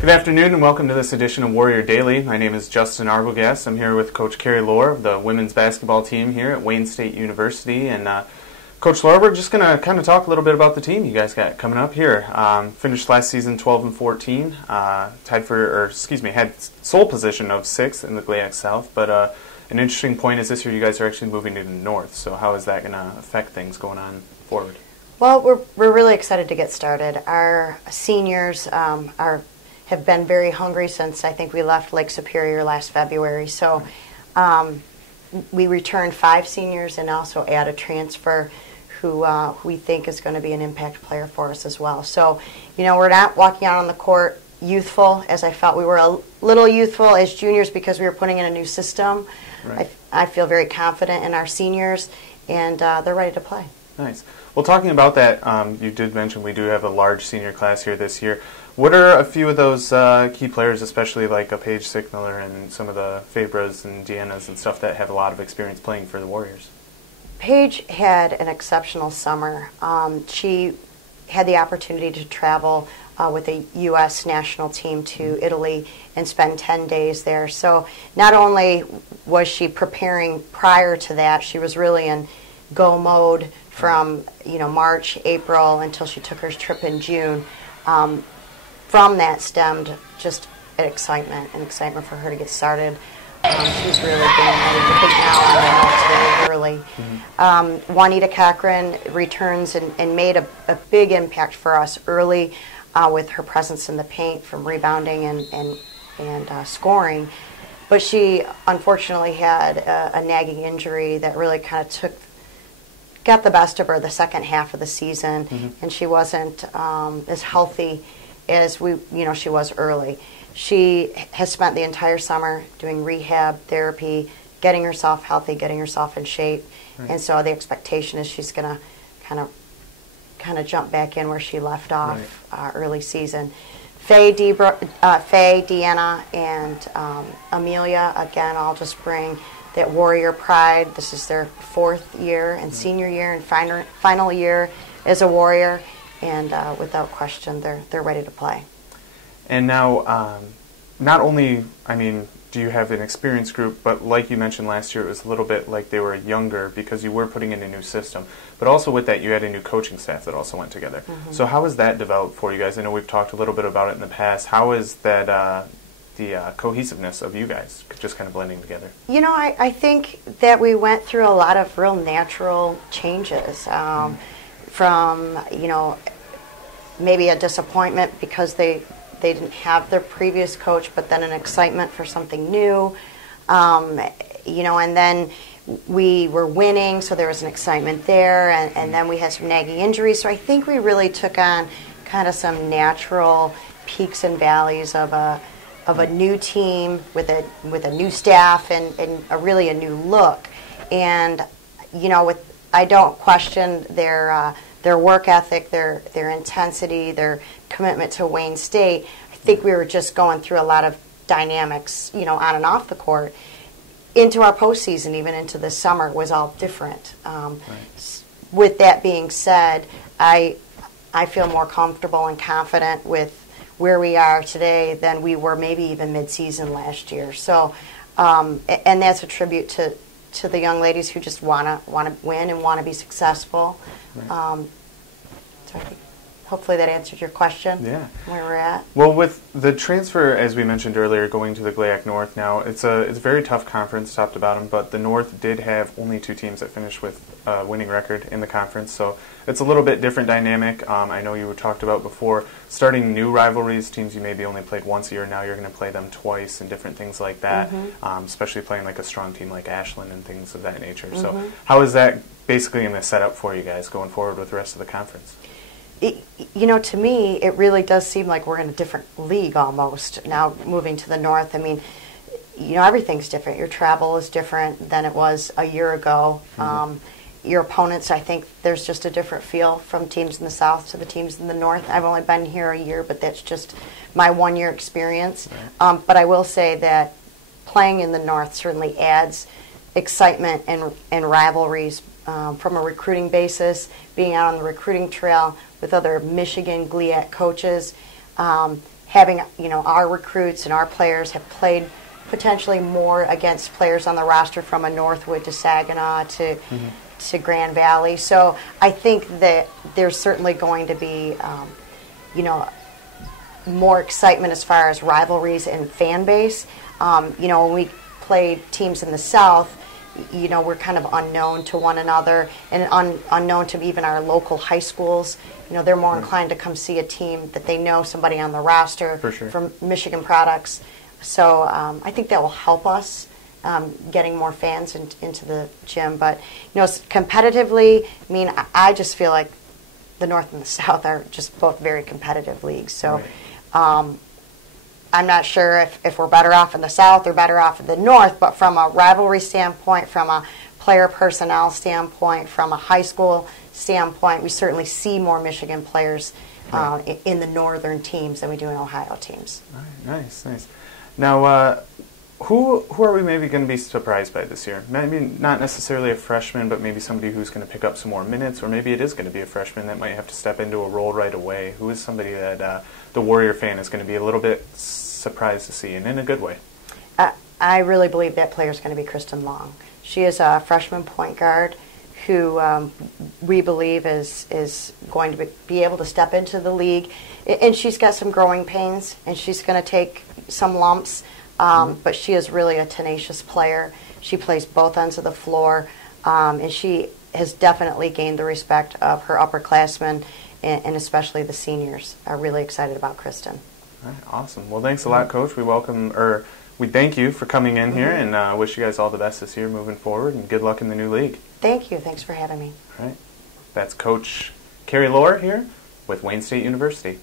Good afternoon and welcome to this edition of Warrior Daily. My name is Justin Arbogast. I'm here with Coach Carrie Lohr of the women's basketball team here at Wayne State University. And Coach Lohr, we're just going to kind of talk a little bit about the team you guys got coming up here. Finished last season 12-14, had sole position of 6th in the GLIAC South. But an interesting point is this year you guys are actually moving to the North. So how is that going to affect things going on forward? Well, we're really excited to get started. Our seniors have been very hungry since I think we left Lake Superior last February. So we returned 5 seniors and also add a transfer who we think is going to be an impact player for us as well. So, we're not walking out on the court youthful, as I felt we were a little youthful as juniors because we were putting in a new system. Right. I feel very confident in our seniors, and they're ready to play. Nice. Well, talking about that, you did mention we do have a large senior class here this year. What are a few of those key players, especially like a Paige Sickmiller and some of the Fabras and Deannas and stuff that have a lot of experience playing for the Warriors? Paige had an exceptional summer. She had the opportunity to travel with the U.S. national team to Italy and spend 10 days there. So not only was she preparing prior to that, she was really in go mode from March, April until she took her trip in June. From that stemmed just an excitement for her to get started. She's really getting ready to hit now really early. Juanita Cochran returns and made a big impact for us early with her presence in the paint from rebounding and scoring. But she unfortunately had a nagging injury that really kind of got the best of her the second half of the season, and she wasn't as healthy as she was early. She has spent the entire summer doing rehab, therapy, getting herself healthy, getting herself in shape, and so the expectation is she's going to kind of jump back in where she left off early season. Faye, Deanna, and Amelia, again, all just bring that Warrior pride. This is their 4th year and senior year and final year as a Warrior, and without question, they're ready to play. And now, not only, do you have an experienced group, but like you mentioned last year, it was a little bit like they were younger because you were putting in a new system. But also with that, you had a new coaching staff that also went together. So how has that developed for you guys? I know we've talked a little bit about it in the past. How is that the cohesiveness of you guys just kind of blending together? I think that we went through a lot of real natural changes from, maybe a disappointment because they didn't have their previous coach, but then an excitement for something new, and then we were winning, so there was an excitement there, and then we had some nagging injuries. So I think we really took on kind of some natural peaks and valleys of a new team with a new staff and really a new look. And I don't question their work ethic, their intensity, their commitment to Wayne State. I think we were just going through a lot of dynamics, on and off the court. Into our postseason, even into the summer, was all different. With that being said, I feel more comfortable and confident with where we are today than we were maybe even mid-season last year. So, and that's a tribute to the young ladies who just want to win and want to be successful. So I think hopefully that answered your question. Yeah. Where we're at. Well, with the transfer, as we mentioned earlier, going to the GLIAC North now, it's a very tough conference, top to bottom. But the North did have only 2 teams that finished with a winning record in the conference, so it's a little bit different dynamic. I know you were talked about before starting new rivalries, teams you maybe only played once a year. Now you're going to play them twice and different things like that. Especially playing like a strong team like Ashland and things of that nature. So how is that basically going to set up for you guys going forward with the rest of the conference? To me, it really does seem like we're in a different league almost now moving to the North. Everything's different. Your travel is different than it was a year ago. Your opponents, I think there's just a different feel from teams in the South to the teams in the North. I've only been here a year, but that's just my 1-year experience. But I will say that playing in the North certainly adds excitement and rivalries from a recruiting basis, being out on the recruiting trail with other Michigan GLIAC coaches, having, our recruits and our players have played potentially more against players on the roster from a Northwood to Saginaw to Grand Valley. So I think that there's certainly going to be, more excitement as far as rivalries and fan base. When we played teams in the South, we're kind of unknown to one another and unknown to even our local high schools. They're more inclined to come see a team that they know somebody on the roster from Michigan products. So I think that will help us getting more fans into the gym. But, competitively, I just feel like the North and the South are just both very competitive leagues. So I'm not sure if we're better off in the South or better off in the North, but from a rivalry standpoint, from a player personnel standpoint, from a high school standpoint, we certainly see more Michigan players in the northern teams than we do in Ohio teams. All right, nice. Now, who are we maybe going to be surprised by this year? Maybe not necessarily a freshman, but maybe somebody who's going to pick up some more minutes, or maybe it is going to be a freshman that might have to step into a role right away. Who is somebody that the Warrior fan is going to be a little bit surprised to see, and in a good way? I really believe that player is going to be Kristen Long. She is a freshman point guard who we believe is going to be able to step into the league. And she's got some growing pains, and she's going to take some lumps, but she is really a tenacious player. She plays both ends of the floor, and she has definitely gained the respect of her upperclassmen, and especially the seniors are really excited about Kristen. All right, awesome. Well, thanks a lot, Coach. We thank you for coming in here, and wish you guys all the best this year moving forward, and good luck in the new league. Thank you. Thanks for having me. All right. That's Coach Carrie Lohr here with Wayne State University.